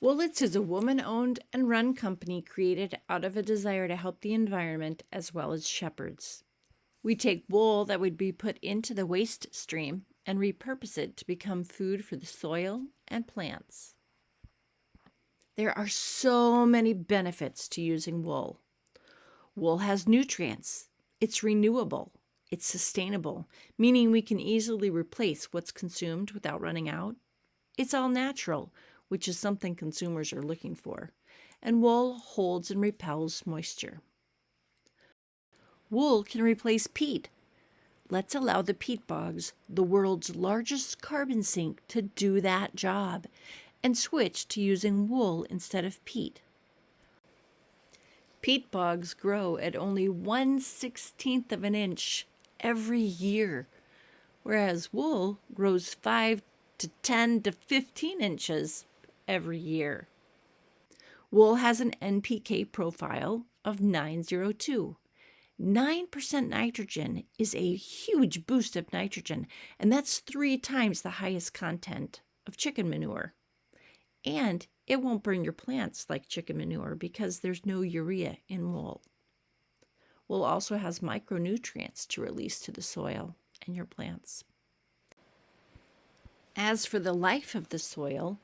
Woollets is a woman-owned and run company created out of a desire to help the environment as well as shepherds. We take wool that would be put into the waste stream and repurpose it to become food for the soil and plants. There are so many benefits to using wool. Wool has nutrients. It's renewable. It's sustainable, meaning we can easily replace what's consumed without running out. It's all natural, which is something consumers are looking for. And wool holds and repels moisture. Wool can replace peat. Let's allow the peat bogs, the world's largest carbon sink, to do that job and switch to using wool instead of peat. Peat bogs grow at only 1/16 of an inch every year, whereas wool grows 5 to 10 to 15 inches every year. Wool has an NPK profile of 902. 9% nitrogen is a huge boost of nitrogen, and that's 3 times the highest content of chicken manure. And it won't burn your plants like chicken manure because there's no urea in wool. Wool also has micronutrients to release to the soil and your plants. As for the life of the soil,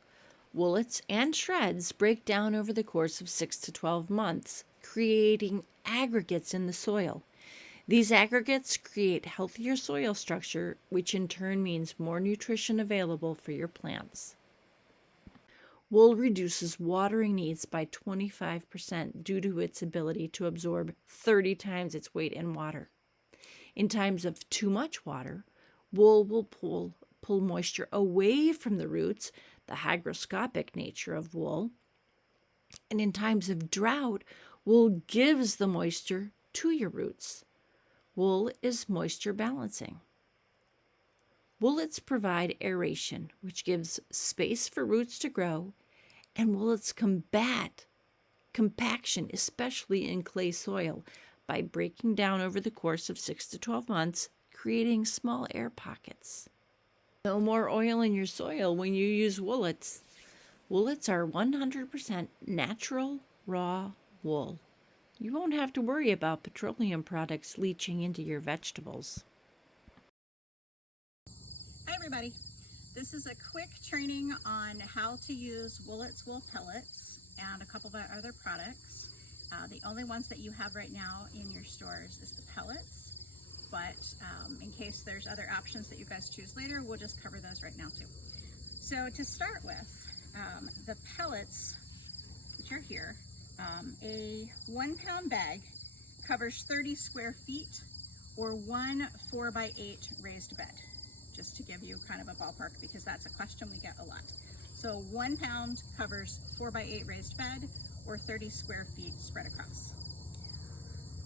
Woollets and shreds break down over the course of 6 to 12 months, creating aggregates in the soil. These aggregates create healthier soil structure, which in turn means more nutrition available for your plants. Wool reduces watering needs by 25% due to its ability to absorb 30 times its weight in water. In times of too much water, wool will pull moisture away from the roots, the hygroscopic nature of wool. And in times of drought, wool gives the moisture to your roots. Wool is moisture balancing. Woollets provide aeration, which gives space for roots to grow, and woollets combat compaction, especially in clay soil, by breaking down over the course of 6 to 12 months, creating small air pockets. No more oil in your soil when you use Woollets. Woollets are 100% natural, raw wool. You won't have to worry about petroleum products leaching into your vegetables. Hi everybody, this is a quick training on how to use Woollets wool pellets and a couple of our other products. The only ones that you have right now in your stores is the pellets, but in case there's other options that you guys choose later, we'll just cover those right now too. So to start with, the pellets, which are here, a 1 pound bag covers 30 square feet or one 4x8 raised bed, just to give you kind of a ballpark because that's a question we get a lot. So 1 pound covers 4x8 raised bed or 30 square feet spread across.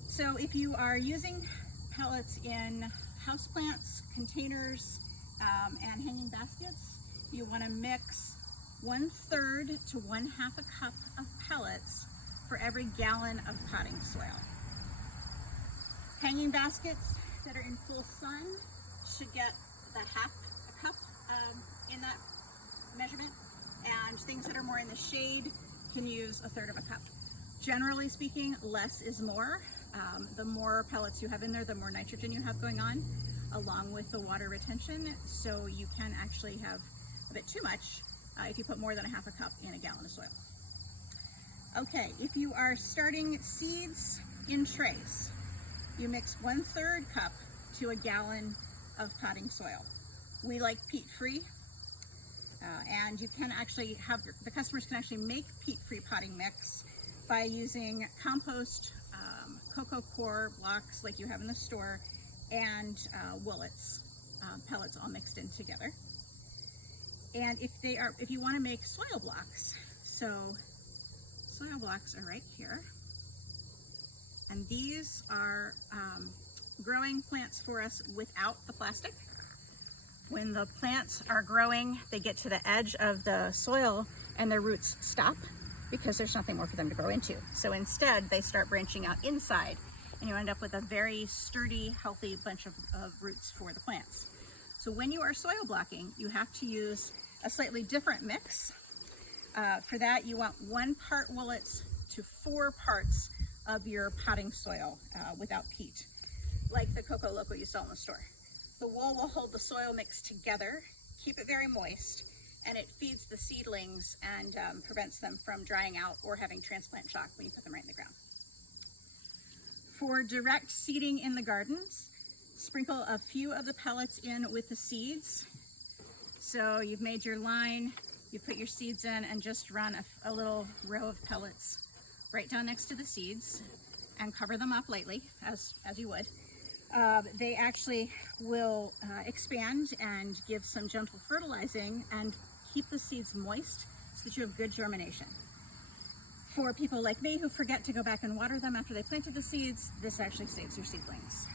So if you are using pellets in houseplants, containers, and hanging baskets, you want to mix 1/3 to 1/2 a cup of pellets for every gallon of potting soil. Hanging baskets that are in full sun should get the 1/2 a cup in that measurement, and things that are more in the shade can use 1/3 of a cup. Generally speaking, less is more. The more pellets you have in there, the more nitrogen you have going on, along with the water retention, so you can actually have a bit too much if you put more than 1/2 a cup in a gallon of soil. Okay, if you are starting seeds in trays, you mix 1/3 cup to a gallon of potting soil. We like peat-free, and you can actually have, the customers can actually make peat-free potting mix by using compost, cocoa coir blocks like you have in the store, and Woollets pellets all mixed in together. And if you want to make soil blocks, so soil blocks are right here, and these are growing plants for us without the plastic. When the plants are growing, they get to the edge of the soil and their roots stop because there's nothing more for them to grow into. So instead, they start branching out inside, and you end up with a very sturdy, healthy bunch of roots for the plants. So when you are soil blocking, you have to use a slightly different mix. For that, you want 1 part Woollets to 4 parts of your potting soil without peat, like the Coco Loco you saw in the store. The wool will hold the soil mix together, keep it very moist, and it feeds the seedlings and prevents them from drying out or having transplant shock when you put them right in the ground. For direct seeding in the gardens, sprinkle a few of the pellets in with the seeds. So you've made your line, you put your seeds in, and just run a little row of pellets right down next to the seeds and cover them up lightly, as you would. They actually will expand and give some gentle fertilizing and keep the seeds moist so that you have good germination. For people like me who forget to go back and water them after they planted the seeds, this actually saves your seedlings.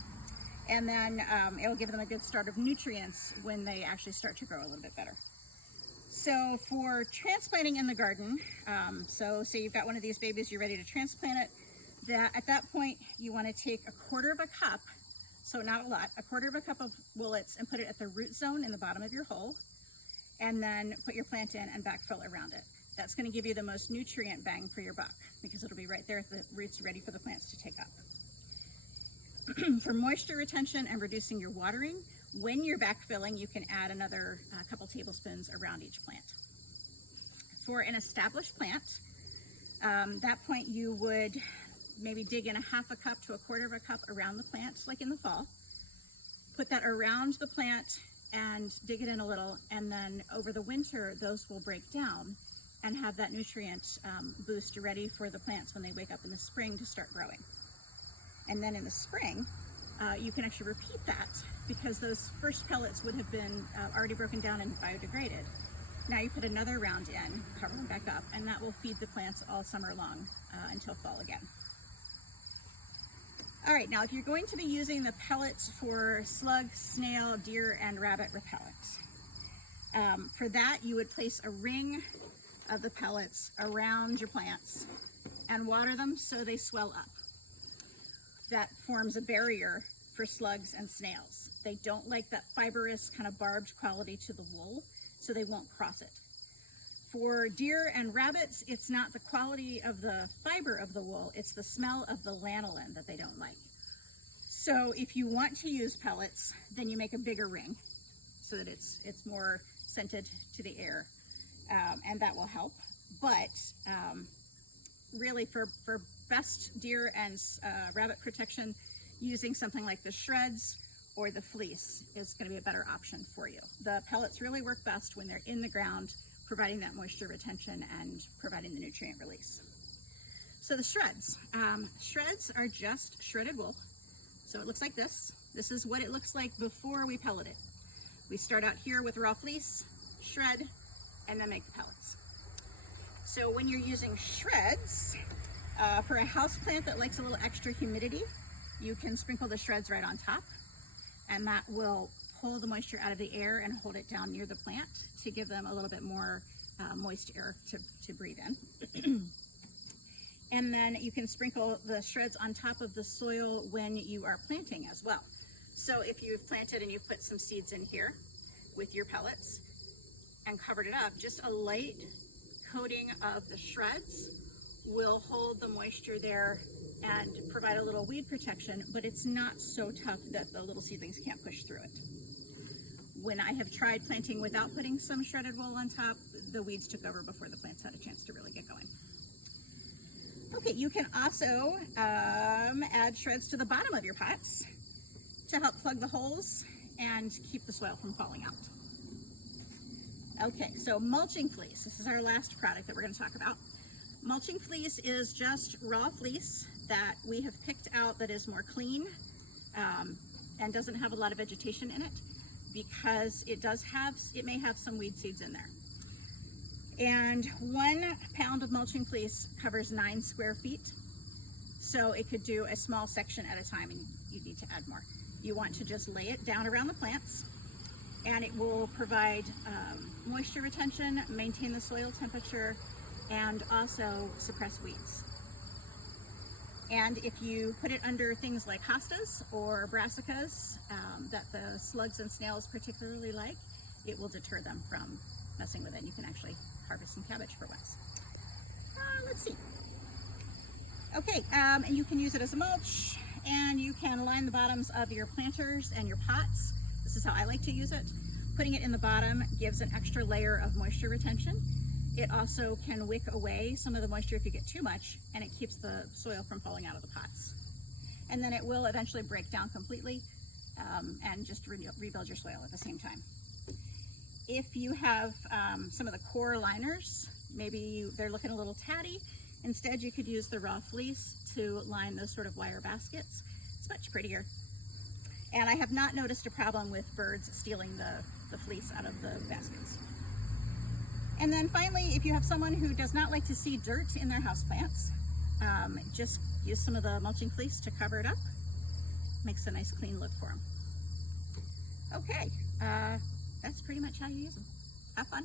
And then it'll give them a good start of nutrients when they actually start to grow a little bit better. So for transplanting in the garden, so say you've got one of these babies, you're ready to transplant it, at that point you want to take 1/4 cup, so not a lot, 1/4 cup of Woollets and put it at the root zone in the bottom of your hole, and then put your plant in and backfill around it. That's going to give you the most nutrient bang for your buck because it'll be right there at the roots ready for the plants to take up. For moisture retention and reducing your watering, when you're backfilling, you can add another couple tablespoons around each plant. For an established plant, that point you would maybe dig in 1/2 cup to 1/4 cup around the plant, like in the fall. Put that around the plant and dig it in a little, and then over the winter, those will break down and have that nutrient boost ready for the plants when they wake up in the spring to start growing. And then in the spring, you can actually repeat that because those first pellets would have been already broken down and biodegraded. Now you put another round in, cover them back up, and that will feed the plants all summer long until fall again. All right, now if you're going to be using the pellets for slug, snail, deer, and rabbit repellent, for that you would place a ring of the pellets around your plants and water them so they swell up. That forms a barrier for slugs and snails. They don't like that fibrous kind of barbed quality to the wool, so they won't cross it. For deer and rabbits, it's not the quality of the fiber of the wool, it's the smell of the lanolin that they don't like. So if you want to use pellets, then you make a bigger ring so that it's more scented to the air, and that will help. But really for best deer and rabbit protection, using something like the shreds or the fleece is going to be a better option for you. The pellets really work best when they're in the ground, providing that moisture retention and providing the nutrient release. So the shreds. Shreds are just shredded wool. So it looks like this. This is what it looks like before we pellet it. We start out here with raw fleece, shred, and then make the pellets. So when you're using shreds, for a house plant that likes a little extra humidity, you can sprinkle the shreds right on top, and that will pull the moisture out of the air and hold it down near the plant to give them a little bit more moist air to breathe in. And then you can sprinkle the shreds on top of the soil when you are planting as well. So if you've planted and you've put some seeds in here with your pellets and covered it up, just a light coating of the shreds will hold the moisture there and provide a little weed protection, but it's not so tough that the little seedlings can't push through it. When I have tried planting without putting some shredded wool on top, the weeds took over before the plants had a chance to really get going. Okay, you can also add shreds to the bottom of your pots to help plug the holes and keep the soil from falling out. Okay, so mulching fleece. This is our last product that we're going to talk about. Mulching fleece is just raw fleece that we have picked out that is more clean and doesn't have a lot of vegetation in it because it may have some weed seeds in there. And 1 pound of mulching fleece covers 9 square feet. So it could do a small section at a time, and you need to add more. You want to just lay it down around the plants, and it will provide moisture retention, maintain the soil temperature, and also suppress weeds. And if you put it under things like hostas or brassicas that the slugs and snails particularly like, it will deter them from messing with it. You can actually harvest some cabbage for once. Let's see. Okay, and you can use it as a mulch, and you can line the bottoms of your planters and your pots. This is how I like to use it. Putting it in the bottom gives an extra layer of moisture retention. It also can wick away some of the moisture if you get too much, and it keeps the soil from falling out of the pots. And then it will eventually break down completely and just rebuild your soil at the same time. If you have some of the core liners, maybe they're looking a little tatty, instead you could use the raw fleece to line those sort of wire baskets. It's much prettier. And I have not noticed a problem with birds stealing the fleece out of the baskets. And then finally, if you have someone who does not like to see dirt in their houseplants, just use some of the mulching fleece to cover it up. Makes a nice clean look for them. Okay, that's pretty much how you use them. Have fun.